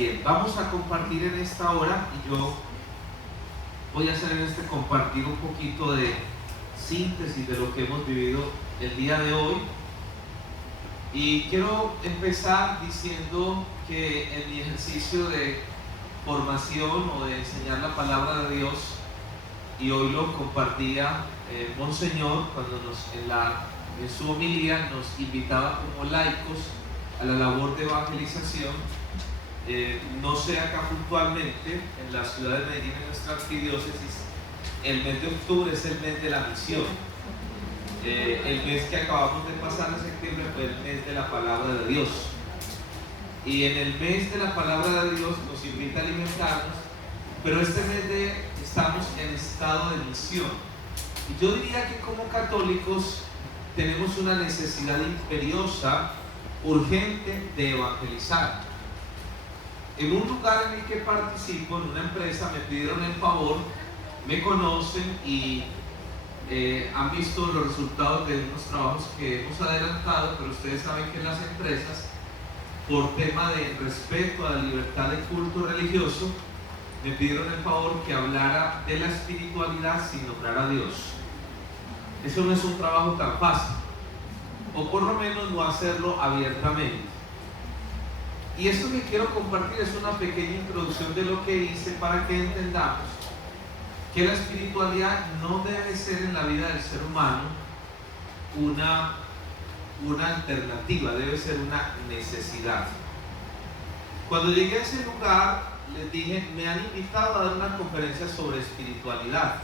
Bien, vamos a compartir en esta hora y yo voy a hacer en este compartir un poquito de síntesis de lo que hemos vivido el día de hoy. Y quiero empezar diciendo que en mi ejercicio de formación o de enseñar la palabra de Dios, y hoy lo compartía Monseñor cuando en su homilía nos invitaba como laicos a la labor de evangelización. No sé acá puntualmente, en la ciudad de Medellín, en nuestra arquidiócesis, el mes de octubre es el mes de la misión. El mes que acabamos de pasar en septiembre fue el mes de la palabra de Dios. Y en el mes de la palabra de Dios nos invita a alimentarnos, pero este mes estamos en estado de misión. Y yo diría que como católicos tenemos una necesidad imperiosa, urgente, de evangelizar. En un lugar en el que participo, en una empresa, me pidieron el favor, me conocen y han visto los resultados de unos trabajos que hemos adelantado, pero ustedes saben que en las empresas, por tema de respeto a la libertad de culto religioso, me pidieron el favor que hablara de la espiritualidad sin nombrar a Dios. Eso no es un trabajo tan fácil, o por lo menos no hacerlo abiertamente. Y esto que quiero compartir es una pequeña introducción de lo que hice para que entendamos que la espiritualidad no debe ser en la vida del ser humano una alternativa, debe ser una necesidad. Cuando llegué a ese lugar, les dije, me han invitado a dar una conferencia sobre espiritualidad.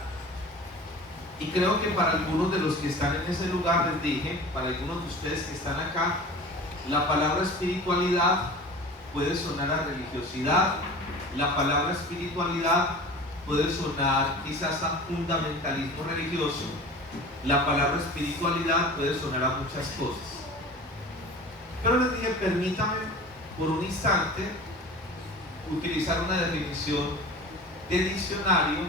Y creo que para algunos de los que están en ese lugar, les dije, para algunos de ustedes que están acá, la palabra espiritualidad puede sonar a religiosidad, la palabra espiritualidad puede sonar quizás a fundamentalismo religioso, la palabra espiritualidad puede sonar a muchas cosas. Pero les dije, permítame por un instante utilizar una definición de diccionario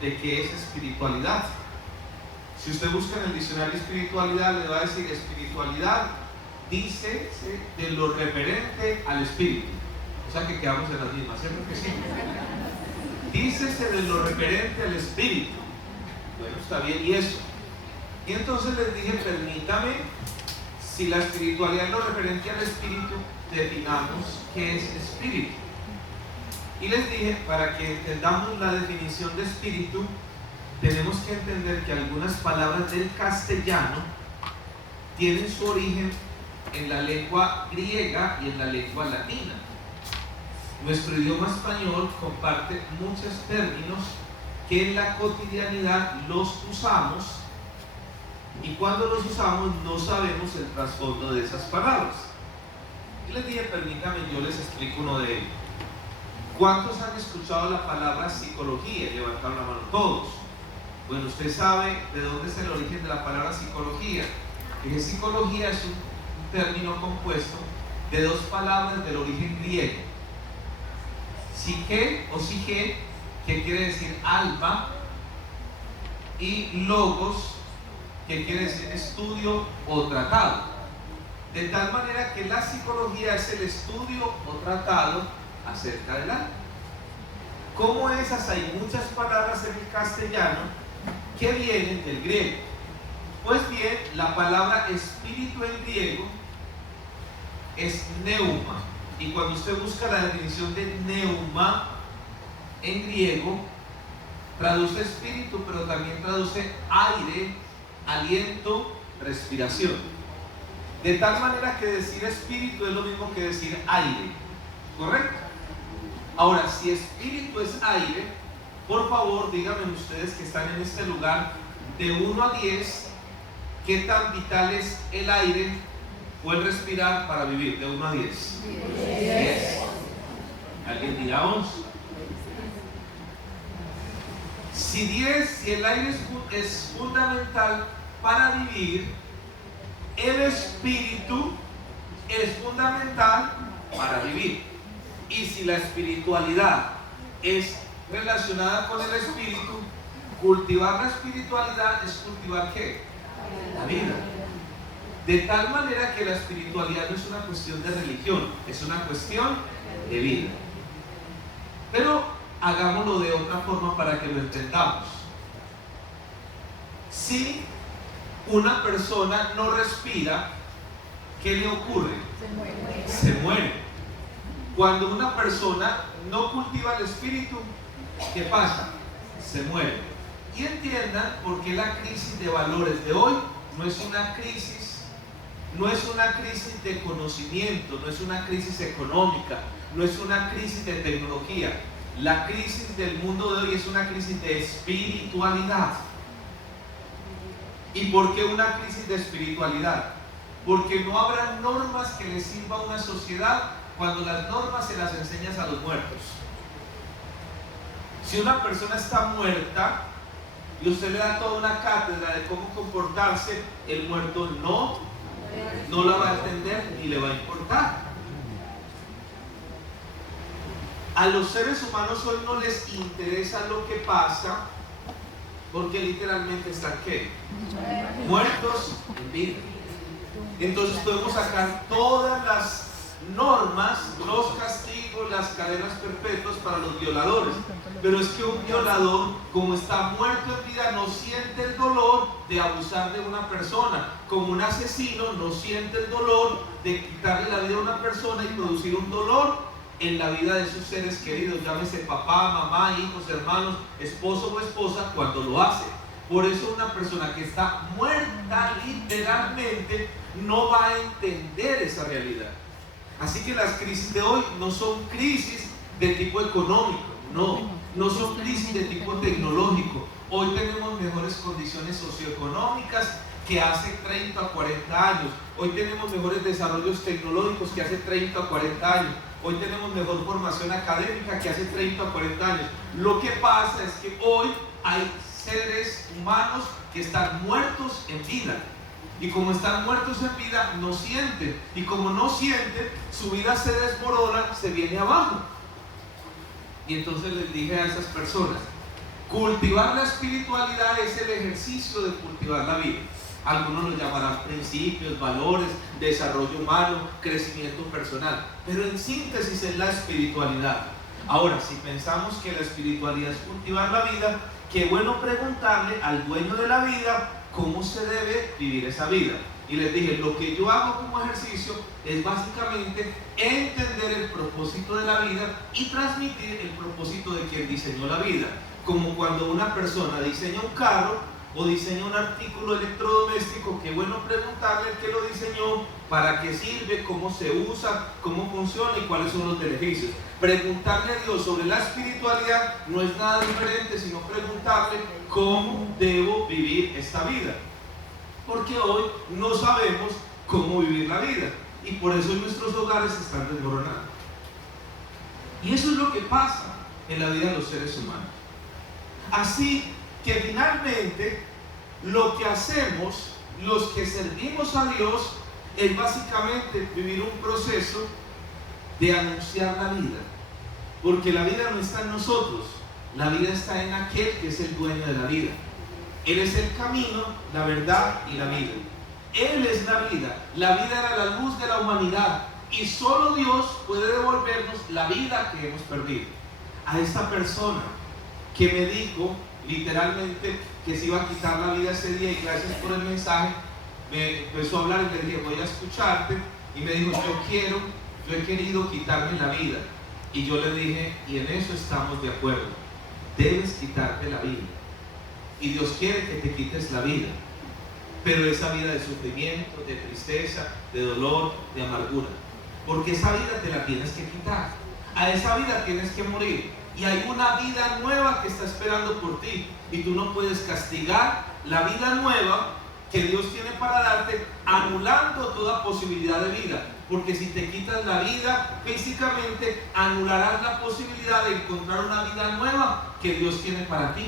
de qué es espiritualidad. Si usted busca en el diccionario espiritualidad, le va a decir espiritualidad, dice de lo referente al espíritu. O sea que quedamos en las mismas, ¿cierto que sí? Dícese de lo referente al espíritu. Bueno, está bien, ¿y eso? Y entonces les dije, permítame, si la espiritualidad es lo referente al espíritu, definamos qué es espíritu. Y les dije, para que entendamos la definición de espíritu, tenemos que entender que algunas palabras del castellano tienen su origen en la lengua griega y en la lengua latina. Nuestro idioma español comparte muchos términos que en la cotidianidad los usamos, y cuando los usamos no sabemos el trasfondo de esas palabras. Y les dije, permítame, yo les explico uno de ellos. ¿Cuántos han escuchado la palabra psicología? Levantaron la mano todos. Bueno, usted sabe de dónde es el origen de la palabra psicología. Que psicología es un término compuesto de dos palabras del origen griego. Psique o psique, que quiere decir alma, y logos, que quiere decir estudio o tratado. De tal manera que la psicología es el estudio o tratado acerca del alma. Como esas, hay muchas palabras en el castellano que vienen del griego. Pues bien, la palabra espíritu en griego es neuma. Y cuando usted busca la definición de neuma en griego, traduce espíritu, pero también traduce aire, aliento, respiración. De tal manera que decir espíritu es lo mismo que decir aire, ¿correcto? Ahora, si espíritu es aire, por favor díganme ustedes que están en este lugar, de 1 a 10, ¿qué tan vital es el aire o el respirar para vivir? De 1 a 10. 10. ¿Alguien dirá 11? Si el aire es fundamental para vivir, el espíritu es fundamental para vivir. Y si la espiritualidad es relacionada con el espíritu, cultivar la espiritualidad es cultivar ¿qué? La vida. De tal manera que la espiritualidad no es una cuestión de religión, es una cuestión de vida. Pero hagámoslo de otra forma para que lo entendamos. Si una persona no respira, ¿qué le ocurre? Se muere. Cuando una persona no cultiva el espíritu, ¿qué pasa? Se muere. Y entiendan por qué la crisis de valores de hoy no es una crisis de conocimiento, no es una crisis económica, no es una crisis de tecnología. La crisis del mundo de hoy es una crisis de espiritualidad. ¿Y por qué una crisis de espiritualidad? Porque no habrá normas que le sirva a una sociedad cuando las normas se las enseñas a los muertos. Si una persona está muerta y usted le da toda una cátedra de cómo comportarse, el muerto no la va a entender ni le va a importar. A los seres humanos hoy no les interesa lo que pasa, porque literalmente están ¿qué? Muertos en vida. Entonces podemos sacar todas las normas, los castigos, las cadenas perpetuas para los violadores. Pero es que un violador, como está muerto en vida, no siente el dolor de abusar de una persona. Como un asesino no siente el dolor de quitarle la vida a una persona y producir un dolor en la vida de sus seres queridos, llámese papá, mamá, hijos, hermanos, esposo o esposa, cuando lo hace. Por eso una persona que está muerta literalmente no va a entender esa realidad. Así que las crisis de hoy no son crisis de tipo económico, no son crisis de tipo tecnológico. Hoy tenemos mejores condiciones socioeconómicas que hace 30 o 40 años. Hoy tenemos mejores desarrollos tecnológicos que hace 30 o 40 años. Hoy tenemos mejor formación académica que hace 30 o 40 años. Lo que pasa es que hoy hay seres humanos que están muertos en vida. Y como están muertos en vida, no sienten. Y como no sienten, su vida se desmorona, se viene abajo. Y entonces les dije a esas personas, cultivar la espiritualidad es el ejercicio de cultivar la vida. Algunos lo llamarán principios, valores, desarrollo humano, crecimiento personal. Pero en síntesis es la espiritualidad. Ahora, si pensamos que la espiritualidad es cultivar la vida, qué bueno preguntarle al dueño de la vida cómo se debe vivir esa vida. Y les dije, lo que yo hago como ejercicio es básicamente entender el propósito de la vida y transmitir el propósito de quien diseñó la vida. Como cuando una persona diseña un carro o diseña un artículo electrodoméstico, qué bueno preguntarle qué lo diseñó, para qué sirve, cómo se usa, cómo funciona y cuáles son los beneficios. Preguntarle a Dios sobre la espiritualidad no es nada diferente, sino preguntarle cómo debo vivir esta vida. Porque hoy no sabemos cómo vivir la vida y por eso nuestros hogares se están desmoronando. Y eso es lo que pasa en la vida de los seres humanos. Así que finalmente lo que hacemos, los que servimos a Dios, es básicamente vivir un proceso de anunciar la vida. Porque la vida no está en nosotros, la vida está en aquel que es el dueño de la vida. Él es el camino, la verdad y la vida. Él es la vida era la luz de la humanidad y solo Dios puede devolvernos la vida que hemos perdido. A esta persona que me dijo literalmente que se iba a quitar la vida ese día, y gracias por el mensaje, me empezó a hablar y le dije, voy a escucharte, y me dijo, yo he querido quitarme la vida, y yo le dije, y en eso estamos de acuerdo, debes quitarte la vida, y Dios quiere que te quites la vida, pero esa vida de sufrimiento, de tristeza, de dolor, de amargura, porque esa vida te la tienes que quitar, a esa vida tienes que morir. Y hay una vida nueva que está esperando por ti. Y tú no puedes castigar la vida nueva que Dios tiene para darte, anulando toda posibilidad de vida. Porque si te quitas la vida físicamente, anularás la posibilidad de encontrar una vida nueva que Dios tiene para ti.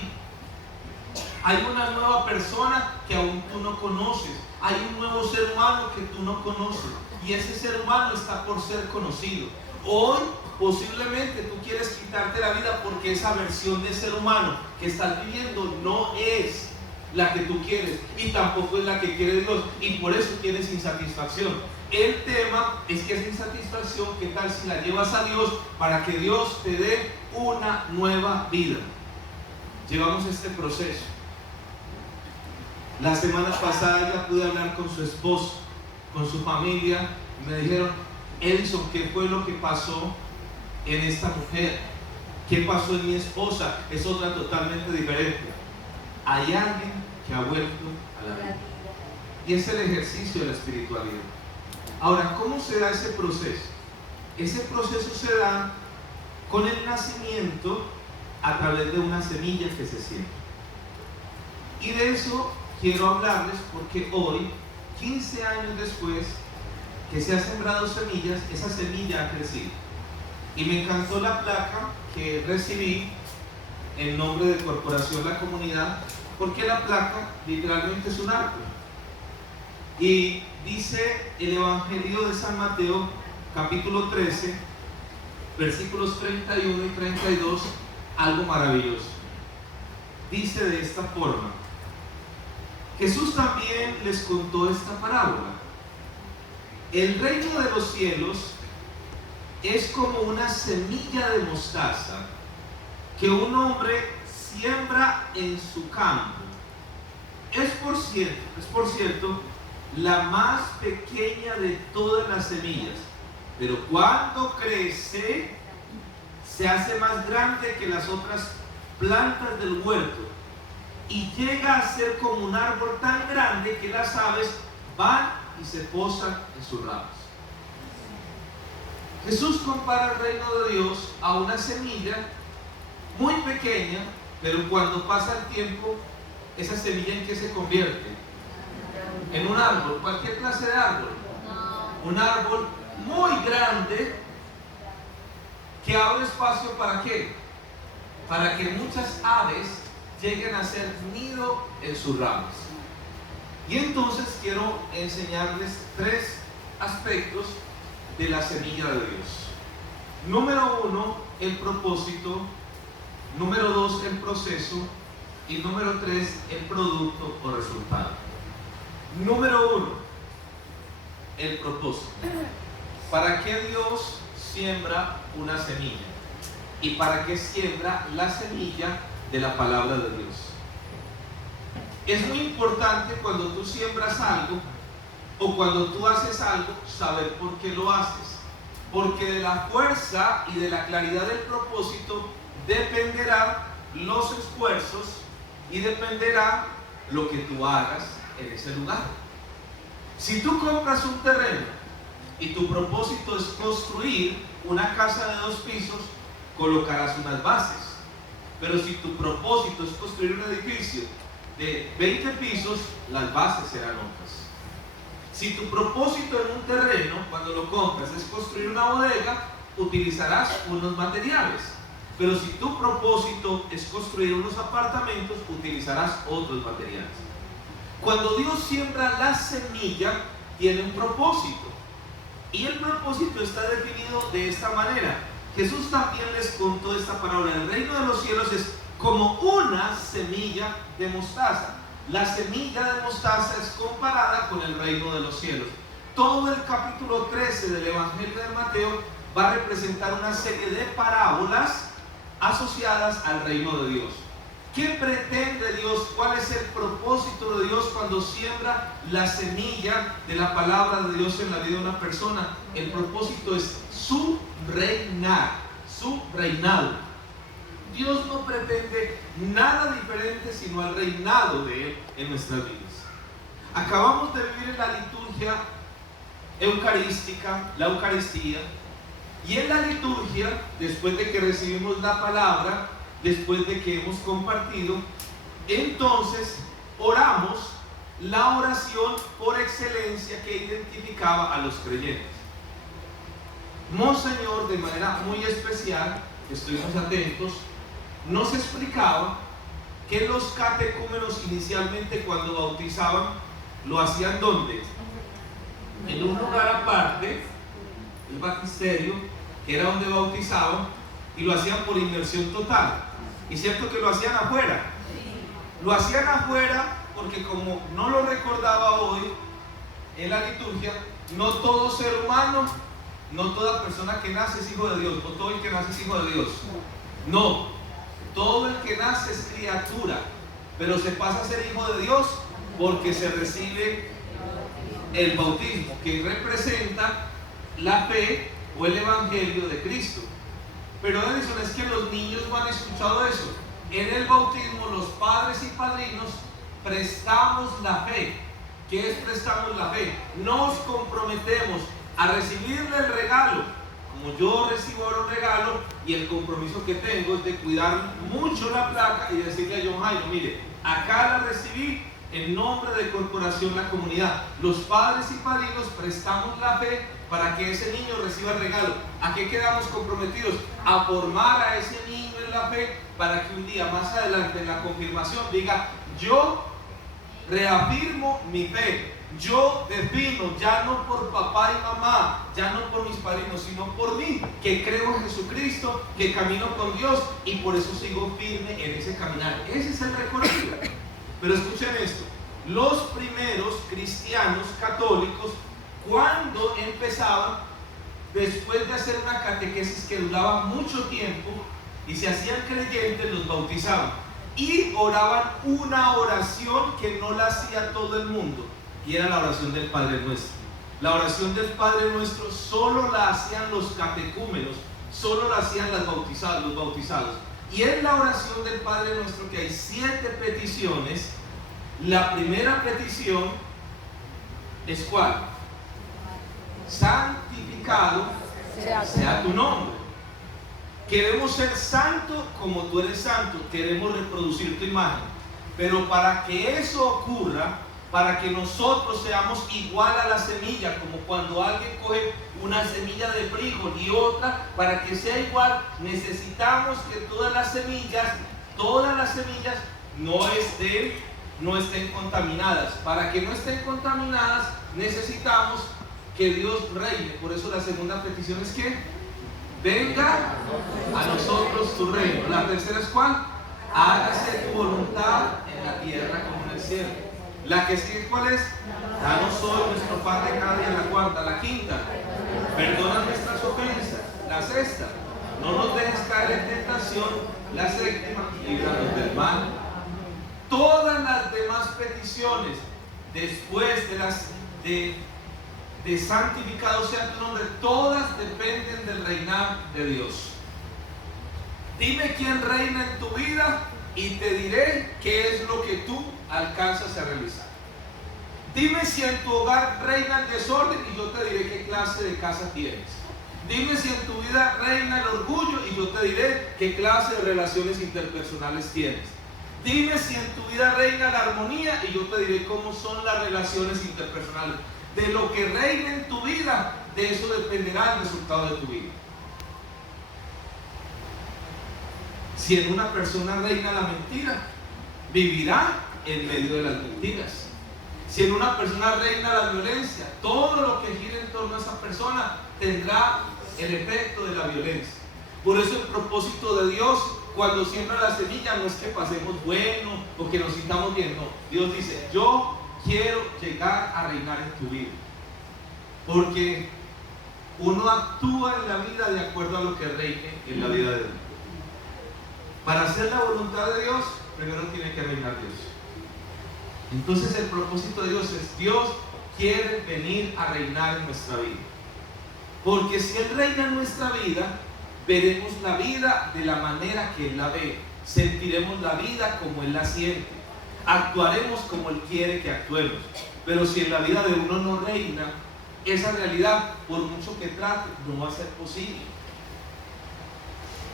Hay una nueva persona que aún tú no conoces. Hay un nuevo ser humano que tú no conoces. Y ese ser humano está por ser conocido. Hoy posiblemente tú quieres quitarte la vida porque esa versión de ser humano que estás viviendo no es la que tú quieres y tampoco es la que quiere Dios, y por eso tienes insatisfacción. El tema es que esa insatisfacción, ¿qué tal si la llevas a Dios para que Dios te dé una nueva vida? Llevamos este proceso. La semana pasada ya pude hablar con su esposo, con su familia, y me dijeron: Edison, ¿qué fue lo que pasó en esta mujer? ¿Qué pasó en mi esposa? Es otra totalmente diferente. Hay alguien que ha vuelto a la vida. Y es el ejercicio de la espiritualidad. Ahora, ¿cómo se da ese proceso? Ese proceso se da con el nacimiento a través de una semilla que se siembra. Y de eso quiero hablarles porque hoy, 15 años después que se ha sembrado semillas, esa semilla ha crecido. Y me encantó la placa que recibí en nombre de Corporación La Comunidad, porque la placa literalmente es un árbol. Y dice el Evangelio de San Mateo, capítulo 13, versículos 31 y 32, algo maravilloso. Dice de esta forma: Jesús también les contó esta parábola. El reino de los cielos es como una semilla de mostaza que un hombre siembra en su campo. Es por cierto, la más pequeña de todas las semillas, pero cuando crece, se hace más grande que las otras plantas del huerto y llega a ser como un árbol tan grande que las aves van y se posan en sus ramas. Jesús compara el reino de Dios a una semilla muy pequeña, pero cuando pasa el tiempo, esa semilla ¿en qué se convierte? En un árbol. ¿Cualquier clase de árbol? Un árbol muy grande que abre espacio ¿para qué? Para que muchas aves lleguen a hacer nido en sus ramas. Y entonces quiero enseñarles 3 aspectos de la semilla de Dios. Número 1, el propósito. Número 2, el proceso. Y número 3, el producto o resultado. Número 1, el propósito. ¿Para qué Dios siembra una semilla? ¿Y para qué siembra la semilla de la palabra de Dios? Es muy importante cuando tú siembras algo o cuando tú haces algo, saber por qué lo haces. Porque de la fuerza y de la claridad del propósito dependerá los esfuerzos y dependerá lo que tú hagas en ese lugar. Si tú compras un terreno y tu propósito es construir una casa de 2 pisos, colocarás unas bases. Pero si tu propósito es construir un edificio de 20 pisos, las bases serán otras. Si tu propósito en un terreno, cuando lo compras, es construir una bodega, utilizarás unos materiales. Pero si tu propósito es construir unos apartamentos, utilizarás otros materiales. Cuando Dios siembra la semilla, tiene un propósito. Y el propósito está definido de esta manera. Jesús también les contó esta parábola. El reino de los cielos es como una semilla de mostaza. La semilla de mostaza es comparada con el reino de los cielos. Todo el capítulo 13 del Evangelio de Mateo va a representar una serie de parábolas asociadas al reino de Dios. ¿Qué pretende Dios? ¿Cuál es el propósito de Dios cuando siembra la semilla de la palabra de Dios en la vida de una persona? El propósito es su reinar, su reinado. Dios no pretende nada diferente sino el reinado de Él en nuestras vidas. Acabamos de vivir en la liturgia eucarística, la Eucaristía, y en la liturgia, después de que recibimos la palabra, después de que hemos compartido, entonces oramos la oración por excelencia que identificaba a los creyentes. Monseñor, de manera muy especial, estuvimos atentos, nos explicaba que los catecúmenos inicialmente cuando bautizaban, lo hacían ¿dónde? En un lugar aparte, el baptisterio, que era donde bautizaban, y lo hacían por inmersión total. Y cierto que lo hacían afuera. Lo hacían afuera porque como no lo recordaba hoy en la liturgia, no todo ser humano, no toda persona que nace es hijo de Dios, o todo el que nace es hijo de Dios. No, todo el que nace es criatura, pero se pasa a ser hijo de Dios porque se recibe el bautismo, que representa la fe o el evangelio de Cristo. Pero Edison, es que los niños no han escuchado eso. En el bautismo los padres y padrinos prestamos la fe. ¿Qué es prestamos la fe? Nos comprometemos a recibirle el regalo, como yo recibo ahora un regalo, y el compromiso que tengo es de cuidar mucho la placa y decirle a John Jairo, mire, acá la recibí en nombre de Corporación La Comunidad. Los padres y padrinos prestamos la fe para que ese niño reciba el regalo. ¿A qué quedamos comprometidos? A formar a ese niño en la fe para que un día más adelante en la confirmación diga, yo reafirmo mi fe, yo defino, ya no por papá y mamá, ya no por mis padrinos, sino por mí, que creo en Jesucristo, que camino con Dios y por eso sigo firme en ese caminar. Ese es el recorrido. Pero escuchen esto, los primeros cristianos católicos, cuando empezaban, después de hacer una catequesis que duraba mucho tiempo y se hacían creyentes, los bautizaban y oraban una oración que no la hacía todo el mundo, y era la oración del Padre Nuestro. La oración del Padre Nuestro solo la hacían los catecúmenos, solo la hacían los bautizados. Y en la oración del Padre Nuestro, que hay 7 peticiones, la primera petición es ¿cuál? Santificado sea tu nombre. Queremos ser santos como tú eres santo, queremos reproducir tu imagen. Pero para que eso ocurra, para que nosotros seamos igual a la semilla, como cuando alguien coge una semilla de frijol y otra, para que sea igual, necesitamos que todas las semillas no estén contaminadas. Para que no estén contaminadas, necesitamos que Dios reine. Por eso la segunda petición es que venga a nosotros tu reino. La tercera es ¿cuál? Hágase tu voluntad en la tierra como en el cielo. La que sigue ¿cuál es? Danos hoy nuestro pan de cada día. La cuarta. La quinta, perdona nuestras ofensas. La sexta, no nos dejes caer en tentación. La séptima, líbranos del mal. Todas las demás peticiones, después de santificado sea tu nombre, todas dependen del reinar de Dios. Dime quién reina en tu vida y te diré qué es lo que tú alcanzas a realizar. Dime si en tu hogar reina el desorden y yo te diré qué clase de casa tienes. Dime si en tu vida reina el orgullo y yo te diré qué clase de relaciones interpersonales tienes. Dime si en tu vida reina la armonía y yo te diré cómo son las relaciones interpersonales. De lo que reina en tu vida, de eso dependerá el resultado de tu vida. Si en una persona reina la mentira, vivirá en medio de las mentiras. Si en una persona reina la violencia, todo lo que gira en torno a esa persona tendrá el efecto de la violencia. Por eso el propósito de Dios cuando siembra la semilla no es que pasemos bueno o que nos sintamos bien, no. Dios dice, yo quiero llegar a reinar en tu vida. Porque uno actúa en la vida de acuerdo a lo que reine en la vida de Dios. Para hacer la voluntad de Dios, primero tiene que reinar Dios. Entonces el propósito de Dios es, Dios quiere venir a reinar en nuestra vida. Porque si Él reina en nuestra vida, veremos la vida de la manera que Él la ve. Sentiremos la vida como Él la siente. Actuaremos como Él quiere que actuemos. Pero si en la vida de uno no reina, esa realidad, por mucho que trate, no va a ser posible.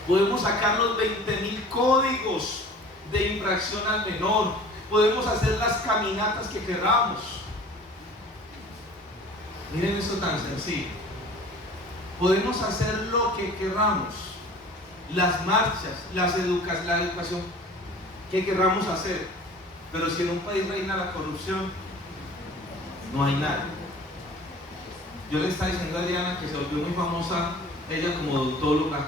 Podemos sacar los 20,000 códigos de infracción al menor. Podemos hacer las caminatas que queramos. Miren eso tan sencillo. Podemos hacer lo que queramos. Las marchas, la educación que queramos hacer. Pero si en un país reina la corrupción, no hay nada. Yo le estaba diciendo a Adriana que se volvió muy famosa ella como odontóloga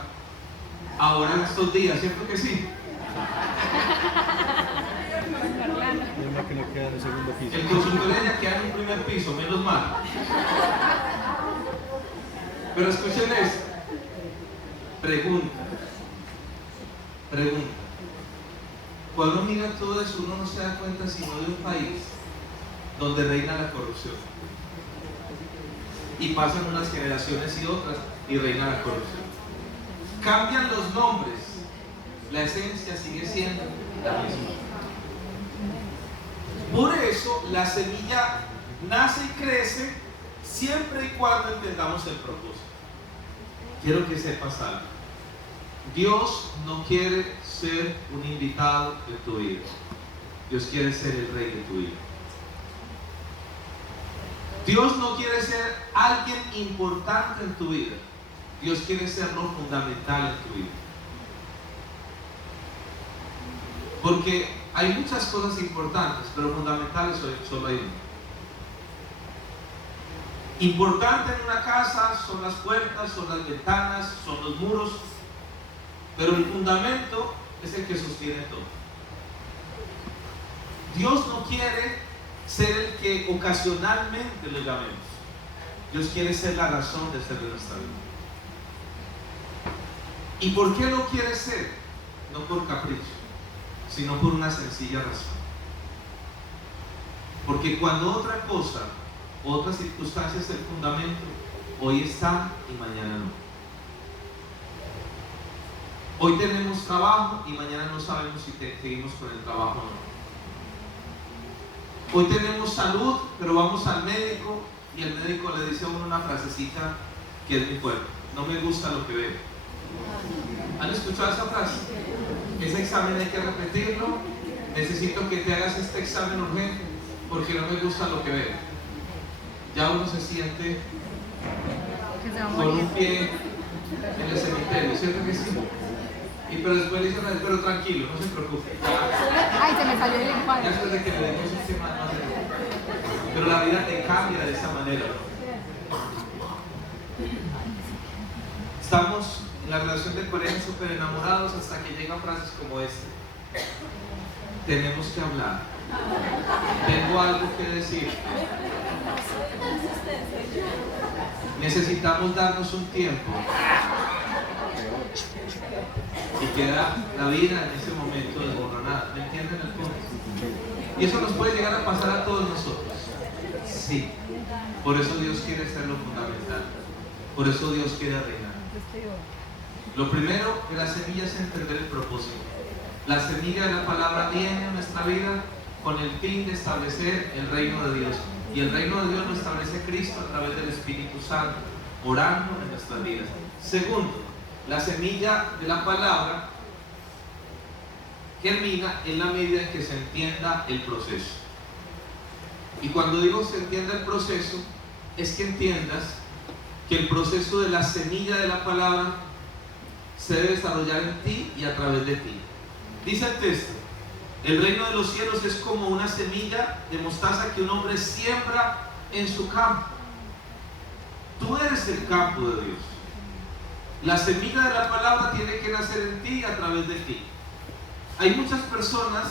ahora en estos días, ¿cierto que sí? una que no queda en el segundo piso. El consultorio ya queda en un primer piso, menos mal. Pero escuchen esto. Pregunta. Cuando uno mira todo eso, uno no se da cuenta sino de un país donde reina la corrupción. Y pasan unas generaciones y otras y reina la corrupción. Cambian los nombres, la esencia sigue siendo la misma. Por eso la semilla nace y crece siempre y cuando entendamos el propósito. Quiero que sepas algo. Dios no quiere ser un invitado en tu vida. Dios quiere ser el rey de tu vida. Dios no quiere ser alguien importante en tu vida. Dios quiere ser lo fundamental en tu vida. Porque hay muchas cosas importantes, pero fundamentales solo hay una. Importante en una casa son las puertas, son las ventanas, son los muros, pero el fundamento es el que sostiene todo. Dios no quiere ser el que ocasionalmente le llamemos. Dios quiere ser la razón de ser de nuestra vida. ¿Y por qué lo quiere ser? No por capricho, sino por una sencilla razón. Porque cuando otra cosa, otras circunstancias es el fundamento, hoy está y mañana no. Hoy tenemos trabajo y mañana no sabemos si seguimos con el trabajo o no. Hoy tenemos salud, pero vamos al médico y el médico le dice a uno una frasecita que es muy fuerte: no me gusta lo que veo. ¿Han escuchado esa frase? Ese examen hay que repetirlo, necesito que te hagas este examen urgente porque no me gusta lo que veo. Ya uno se siente con un pie en el cementerio, ¿cierto que sí? Pero después le dicen, pero tranquilo, no se preocupe. Ay, se me salió el encuadre. Ya después de que le demos un tema más de... Pero la vida te cambia de esa manera, ¿no? Estamos en la relación de pareja súper enamorados hasta que llegan frases como esta: tenemos que hablar, tengo algo que decir, necesitamos darnos un tiempo. Y queda la vida en ese momento desmoronada. ¿Me entienden el punto? Y eso nos puede llegar a pasar a todos nosotros. Sí. Por eso Dios quiere ser lo fundamental. Por eso Dios quiere reinar. Lo primero de la semilla es entender el propósito. La semilla de la palabra viene a nuestra vida con el fin de establecer el reino de Dios. Y el reino de Dios lo establece Cristo a través del Espíritu Santo, orando en nuestras vidas. Segundo, la semilla de la palabra germina en la medida en que se entienda el proceso. Y cuando digo se entienda el proceso, es que entiendas que el proceso de la semilla de la palabra se debe desarrollar en ti y a través de ti. Dice el texto: el reino de los cielos es como una semilla de mostaza que un hombre siembra en su campo. Tú eres el campo de Dios. La semilla de la palabra tiene que nacer en ti y a través de ti. Hay muchas personas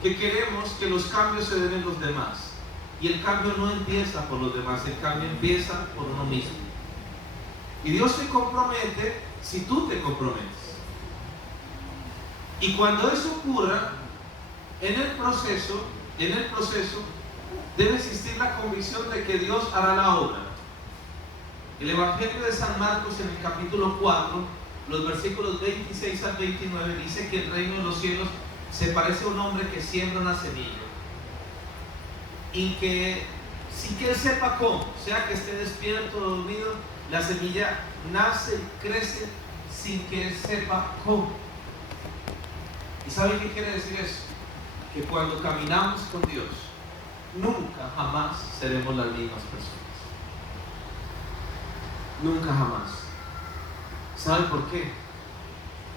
que queremos que los cambios se den en los demás. Y el cambio no empieza por los demás, el cambio empieza por uno mismo. Y Dios se compromete si tú te comprometes. Y cuando eso ocurra, en el proceso debe existir la convicción de que Dios hará la obra. El Evangelio de San Marcos, en el capítulo 4, los versículos 26 al 29, dice que el reino de los cielos se parece a un hombre que siembra una semilla y que, sin que él sepa cómo, sea que esté despierto o dormido, la semilla nace y crece sin que él sepa cómo. ¿Y sabe qué quiere decir eso? Que cuando caminamos con Dios, nunca jamás seremos las mismas personas. Nunca jamás. ¿Sabe por qué?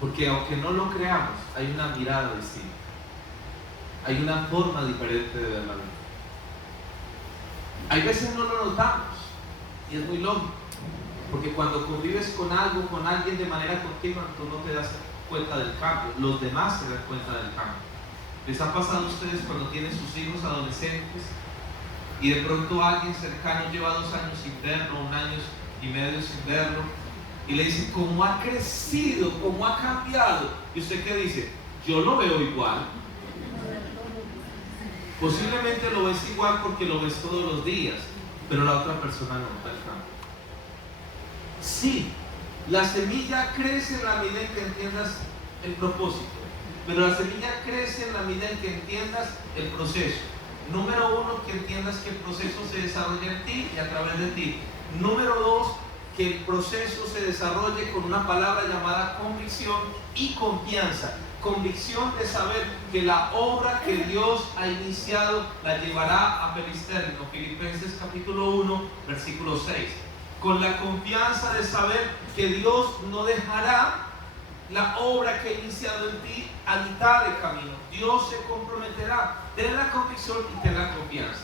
Porque aunque no lo creamos, hay una mirada distinta. Hay una forma diferente de ver la vida. Hay veces no lo notamos y es muy lógico, porque cuando convives con algo, con alguien de manera continua, tú no te das cuenta del cambio, los demás se dan cuenta del cambio. ¿Les ha pasado a ustedes cuando tienen sus hijos adolescentes y de pronto alguien cercano lleva 2 años sin verlo, 1 año y medio sin verlo, y le dice cómo ha crecido, cómo ha cambiado? ¿Y usted qué dice? Yo lo veo igual. Posiblemente lo ves igual porque lo ves todos los días, pero la otra persona no nota el cambio. Sí, la semilla crece en la medida en que entiendas el propósito, pero la semilla crece en la medida en que entiendas el proceso. Número 1, que entiendas que el proceso se desarrolla en ti y a través de ti. Número 2, que el proceso se desarrolle con una palabra llamada convicción y confianza. Convicción de saber que la obra que Dios ha iniciado la llevará a feliz término. Filipenses capítulo 1, versículo 6. Con la confianza de saber que Dios no dejará la obra que ha iniciado en ti a mitad de camino. Dios se comprometerá. Ten la convicción y ten la confianza.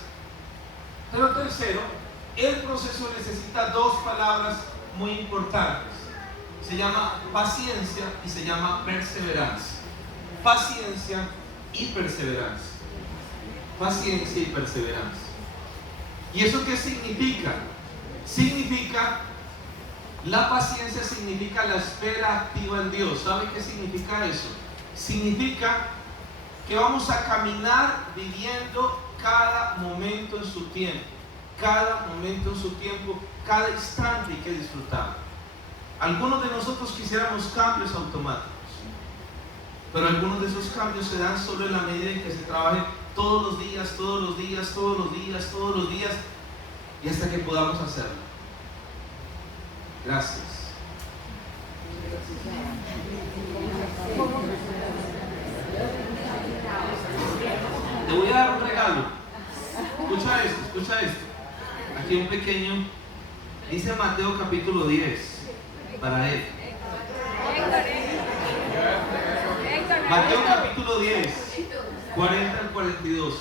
Pero tercero, el proceso necesita 2 palabras muy importantes. Se llama paciencia y se llama perseverancia. Paciencia y perseverancia. Paciencia y perseverancia. ¿Y eso qué significa? La paciencia significa la espera activa en Dios. ¿Sabe qué significa eso? Significa que vamos a caminar viviendo cada momento en su tiempo. Cada momento en su tiempo, cada instante hay que disfrutar. Algunos de nosotros quisiéramos cambios automáticos, pero algunos de esos cambios se dan solo en la medida en que se trabaje todos los días, y hasta que podamos hacerlo. Gracias. Te voy a dar un regalo. Escucha esto. Aquí un pequeño, dice Mateo capítulo 10, para él. Mateo capítulo 10, 40 al 42.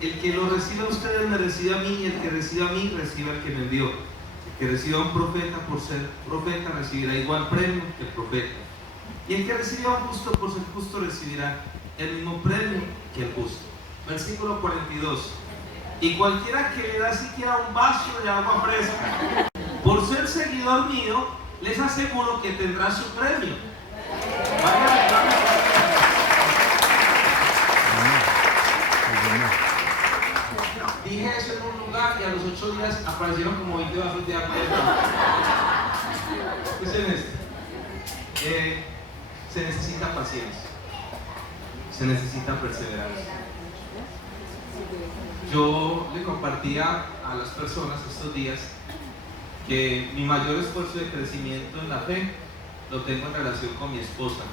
El que lo reciba a ustedes me recibe a mí, y el que reciba a mí recibe al que me envió. El que reciba a un profeta por ser profeta recibirá igual premio que el profeta. Y el que reciba a un justo por ser justo recibirá el mismo premio que el justo. Versículo 42. Y cualquiera que le da siquiera un vaso de agua fresca, por ser seguidor mío, les aseguro que tendrá su premio. Dije eso en un lugar y a los 8 días aparecieron como 20 vasos de agua. Escuchen esto. Se necesita paciencia. Se necesita perseverancia. Yo le compartía a las personas estos días que mi mayor esfuerzo de crecimiento en la fe lo tengo en relación con mi esposa,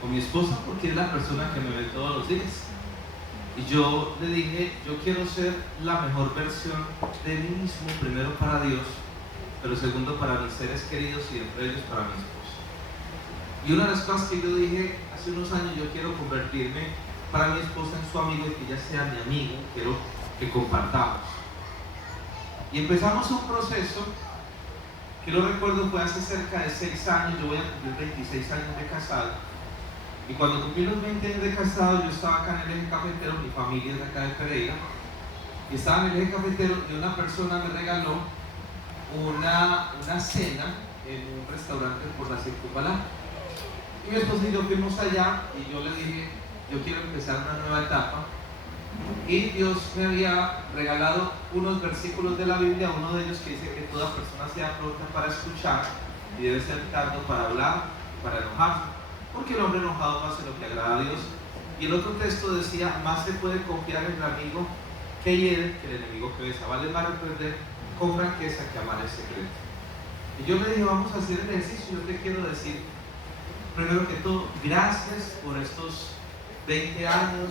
con mi esposa, porque es la persona que me ve todos los días. Y yo le dije, yo quiero ser la mejor versión de mí mismo, primero para Dios, pero segundo para mis seres queridos y entre ellos para mi esposa. Y una de las cosas que yo dije hace unos años, yo quiero convertirme para mi esposa en su amigo y que ella sea mi amigo, quiero que compartamos. Y empezamos un proceso que lo recuerdo fue hace cerca de 6 años, yo voy a cumplir 26 años de casado. Y cuando cumplí los 20 años de casado, yo estaba acá en el eje cafetero, mi familia es de acá de Pereira, y estaba en el eje cafetero y una persona me regaló una cena en un restaurante por la Circunvalar. Y mi esposa y yo fuimos allá y yo le dije, yo quiero empezar una nueva etapa. Y Dios me había regalado unos versículos de la Biblia, uno de ellos que dice que toda persona sea pronta para escuchar y debe ser tardo para hablar, para enojarse, porque el hombre enojado no hace lo que agrada a Dios. Y el otro texto decía, más se puede confiar en el amigo que hiere que el enemigo que besa. Vale más reprender con franqueza que amar el secreto. Y yo le dije, vamos a hacer el ejercicio. Yo te quiero decir, primero que todo, gracias por estos 20 años,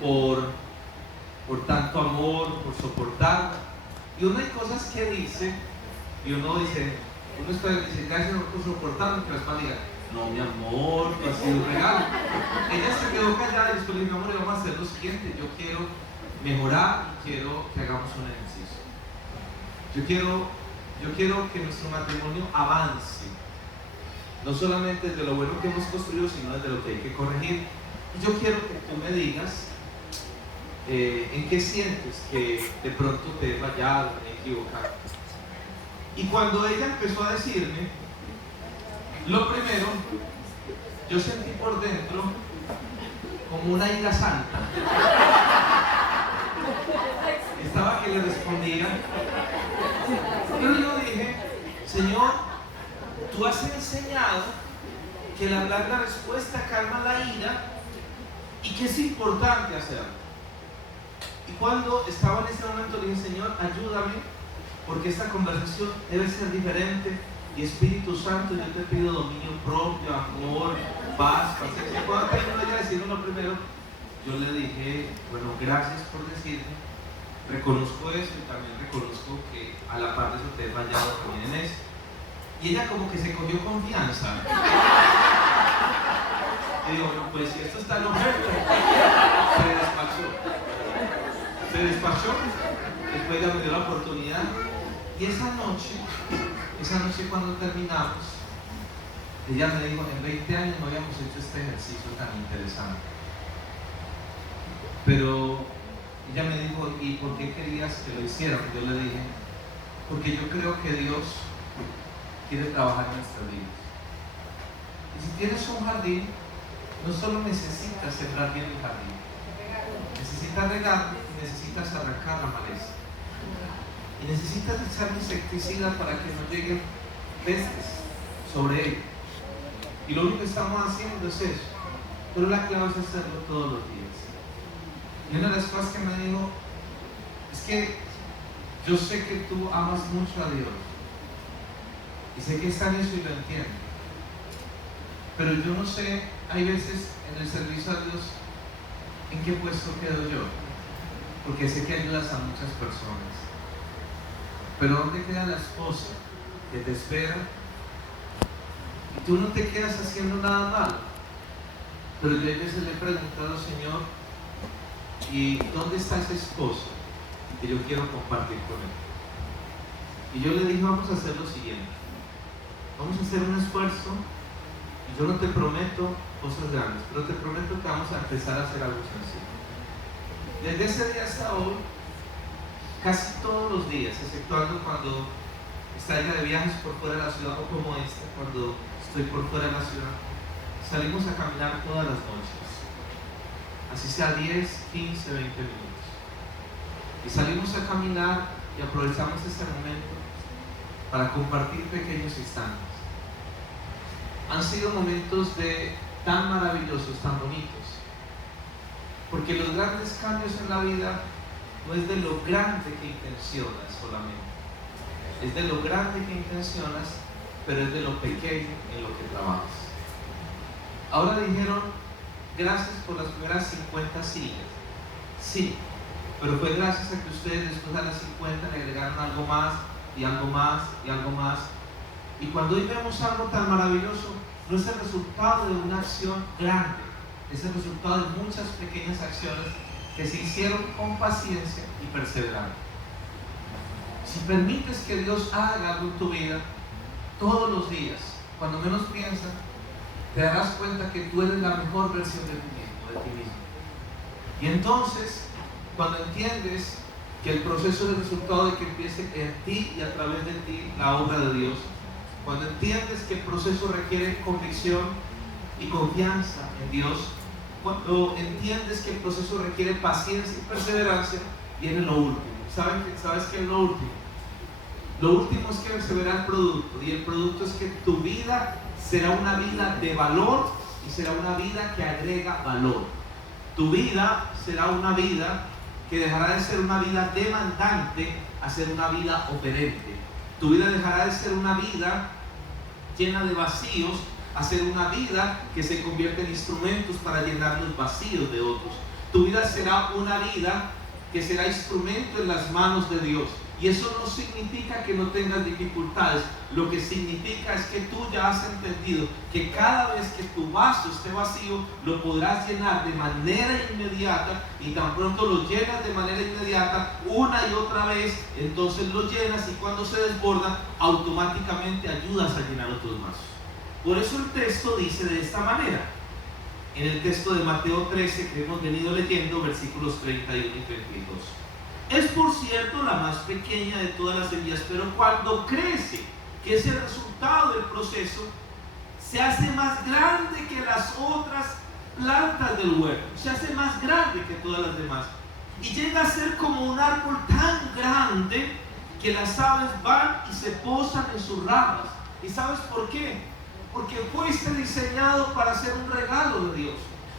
por tanto amor, por soportar. Y uno hay cosas que dice, y uno dice, gracias por soportarme, que la esposa diga, no mi amor, tú has sido un regalo. Ella se quedó callada y después le dijo, amor, vamos a hacer lo siguiente, yo quiero mejorar y quiero que hagamos un ejercicio. Yo quiero que nuestro matrimonio avance, no solamente desde lo bueno que hemos construido, sino desde lo que hay que corregir. Y yo quiero que tú me digas en qué sientes que de pronto te he fallado, me he equivocado. Y cuando ella empezó a decirme, lo primero, yo sentí por dentro como una ira santa. Estaba que le respondía, pero yo dije, Señor, tú has enseñado que la blanda respuesta calma la ira y que es importante hacerlo. Y cuando estaba en ese momento le dije, Señor, ayúdame, porque esta conversación debe ser diferente. Y Espíritu Santo, yo te pido dominio propio, amor, paz, paciencia. Cuando terminó ella de decirlo lo primero, yo le dije, bueno, gracias por decirme, reconozco eso y también reconozco que a la par de eso te he fallado también en eso. Y ella como que se cogió confianza. Y digo, bueno, pues si esto está en oferta, se despachó, después ella me dio la oportunidad. Y esa noche cuando terminamos, ella me dijo, en 20 años no habíamos hecho este ejercicio tan interesante. Pero ella me dijo, ¿y por qué querías que lo hiciéramos? Yo le dije, porque yo creo que Dios quiere trabajar en nuestras vidas. Y si tienes un jardín, no solo necesitas sembrar bien el jardín, necesitas regar y necesitas arrancar la maleza. Y necesitas echar insecticida para que no lleguen pestes sobre él. Y lo único que estamos haciendo es eso. Pero la clave es hacerlo todos los días. Y una de las cosas que me dijo es que yo sé que tú amas mucho a Dios. Y sé que está en eso y lo entiendo. Pero yo no sé, hay veces en el servicio a Dios, ¿en qué puesto quedo yo? Porque sé que ayudas a muchas personas. Pero ¿dónde queda la esposa que te espera? Y tú no te quedas haciendo nada malo. Pero yo a veces le he preguntado, Señor, ¿y dónde está ese esposo que yo quiero compartir con él? Y yo le dije, vamos a hacer lo siguiente. Vamos a hacer un esfuerzo. Y yo no te prometo cosas grandes, pero te prometo que vamos a empezar a hacer algo sencillo. Desde ese día hasta hoy, casi todos los días, exceptuando cuando está ella de viajes por fuera de la ciudad o como esta, cuando estoy por fuera de la ciudad, salimos a caminar todas las noches, así sea 10, 15, 20 minutos. Y salimos a caminar y aprovechamos este momento para compartir pequeños instantes. Han sido momentos tan maravillosos, tan bonitos, porque los grandes cambios en la vida no es de lo grande que intencionas solamente, es de lo grande que intencionas, pero es de lo pequeño en lo que trabajas. Ahora dijeron, gracias por las primeras 50 sillas. Sí, pero fue gracias a que ustedes después de las 50 le agregaron algo más, y algo más, y algo más. Y cuando hoy vemos algo tan maravilloso, no es el resultado de una acción grande, es el resultado de muchas pequeñas acciones que se hicieron con paciencia y perseverancia. Si permites que Dios haga algo en tu vida, todos los días, cuando menos piensas, te darás cuenta que tú eres la mejor versión de ti mismo. Y entonces, cuando entiendes que el proceso es el resultado de que empiece en ti y a través de ti la obra de Dios, cuando entiendes que el proceso requiere convicción y confianza en Dios, cuando entiendes que el proceso requiere paciencia y perseverancia, viene lo último. ¿Sabes qué es lo último? Lo último es que se verá el producto, y el producto es que tu vida será una vida de valor y será una vida que agrega valor. Tu vida será una vida que dejará de ser una vida demandante a ser una vida operante. Tu vida dejará de ser una vida llena de vacíos a ser una vida que se convierte en instrumentos para llenar los vacíos de otros. Tu vida será una vida que será instrumento en las manos de Dios. Y eso no significa que no tengas dificultades. Lo que significa es que tú ya has entendido que cada vez que tu vaso esté vacío, lo podrás llenar de manera inmediata, y tan pronto lo llenas de manera inmediata, una y otra vez, entonces lo llenas, y cuando se desborda, automáticamente ayudas a llenar otros vasos. Por eso el texto dice de esta manera: en el texto de Mateo 13 que hemos venido leyendo, versículos 31 y 32. Es por cierto la más pequeña de todas las semillas, pero cuando crece, que es el resultado del proceso, se hace más grande que las otras plantas del huerto, se hace más grande que todas las demás y llega a ser como un árbol tan grande que las aves van y se posan en sus ramas. ¿Y sabes por qué? Porque fuiste diseñado para ser un regalo de Dios,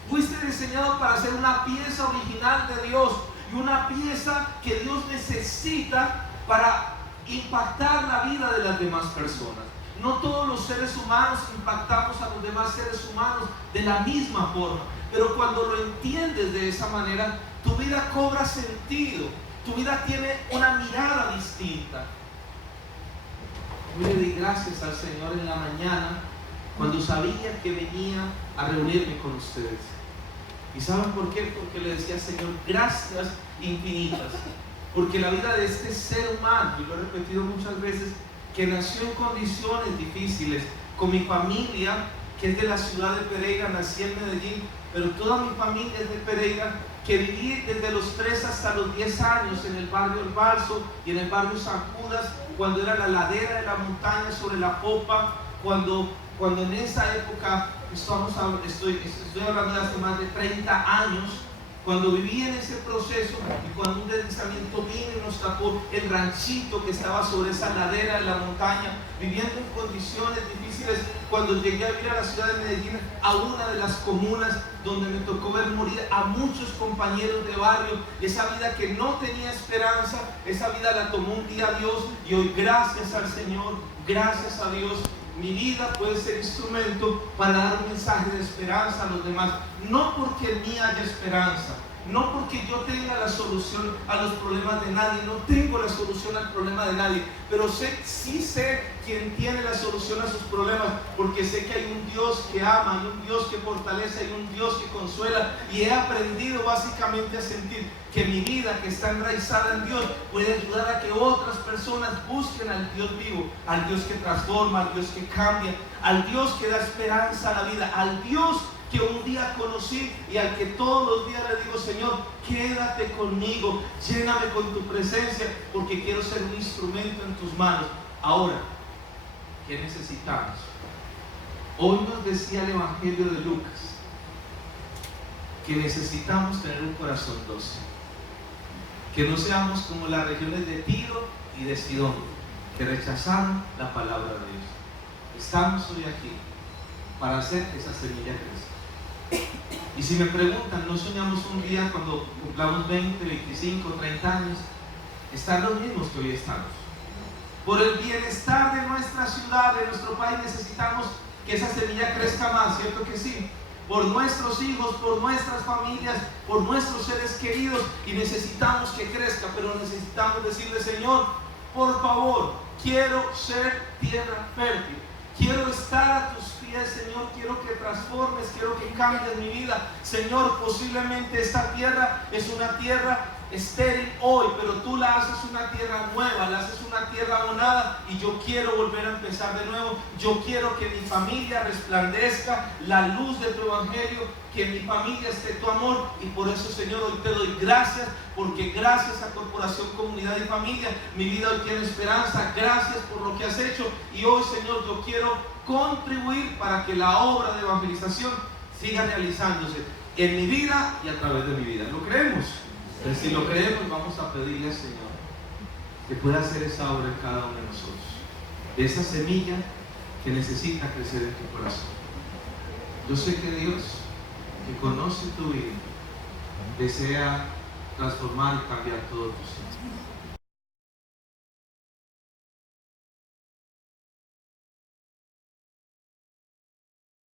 fuiste diseñado para ser una pieza original de Dios y una pieza que Dios necesita para impactar la vida de las demás personas. No todos los seres humanos impactamos a los demás seres humanos de la misma forma, pero cuando lo entiendes de esa manera, tu vida cobra sentido, tu vida tiene una mirada distinta. Yo le di gracias al Señor en la mañana cuando sabía que venía a reunirme con ustedes. ¿Y saben por qué? Porque le decía, Señor, gracias infinitas, porque la vida de este ser humano, y lo he repetido muchas veces, que nació en condiciones difíciles, con mi familia, que es de la ciudad de Pereira, nací en Medellín, pero toda mi familia es de Pereira, que viví desde los 3 hasta los 10 años en el barrio El Balso y en el barrio San Judas, cuando era la ladera de la montaña sobre la popa, cuando en esa época, estoy hablando de hace más de 30 años, cuando viví en ese proceso y cuando un deslizamiento vino y nos tapó el ranchito que estaba sobre esa ladera de la montaña, viviendo en condiciones difíciles, cuando llegué a vivir a la ciudad de Medellín, a una de las comunas donde me tocó ver morir a muchos compañeros de barrio, esa vida que no tenía esperanza, esa vida la tomó un día Dios, y hoy gracias al Señor, gracias a Dios, mi vida puede ser instrumento para dar un mensaje de esperanza a los demás. No porque en mí haya esperanza, no porque yo tenga la solución a los problemas de nadie, no tengo la solución al problema de nadie, pero sí sé quién tiene la solución a sus problemas, porque sé que hay un Dios que ama, hay un Dios que fortalece, hay un Dios que consuela, y he aprendido básicamente a sentir que mi vida, que está enraizada en Dios, puede ayudar a que otras personas busquen al Dios vivo, al Dios que transforma, al Dios que cambia, al Dios que da esperanza a la vida, al Dios que un día conocí y al que todos los días le digo, Señor, quédate conmigo, lléname con tu presencia, porque quiero ser un instrumento en tus manos. Ahora, ¿qué necesitamos? Hoy nos decía el Evangelio de Lucas que necesitamos tener un corazón dócil, que no seamos como las regiones de Tiro y de Sidón, que rechazaron la palabra de Dios. Estamos hoy aquí para hacer que esa semilla crezca. Y si me preguntan, ¿no soñamos un día cuando cumplamos 20, 25, 30 años estar los mismos que hoy estamos? Por el bienestar de nuestra ciudad, de nuestro país, necesitamos que esa semilla crezca más, ¿cierto que sí? Por nuestros hijos, por nuestras familias, por nuestros seres queridos, y necesitamos que crezca, pero necesitamos decirle, Señor, por favor, quiero ser tierra fértil, quiero estar a tus pies, Señor, quiero que transformes, quiero que cambies mi vida. Señor, posiblemente esta tierra es una tierra estéril hoy, pero tú la haces una tierra nueva, la haces una tierra abonada, y yo quiero volver a empezar de nuevo. Yo quiero que mi familia resplandezca la luz de tu evangelio, que en mi familia esté tu amor, y por eso, Señor, hoy te doy gracias, porque gracias a Corporación Comunidad y Familia, mi vida hoy tiene esperanza. Gracias por lo que has hecho, y hoy, Señor, yo quiero contribuir para que la obra de evangelización siga realizándose en mi vida y a través de mi vida. ¿Lo creemos? Entonces, si lo creemos, vamos a pedirle al Señor que pueda hacer esa obra en cada uno de nosotros, de esa semilla que necesita crecer en tu corazón. Yo sé que Dios, que conoce tu vida, desea transformar y cambiar todo tu ser.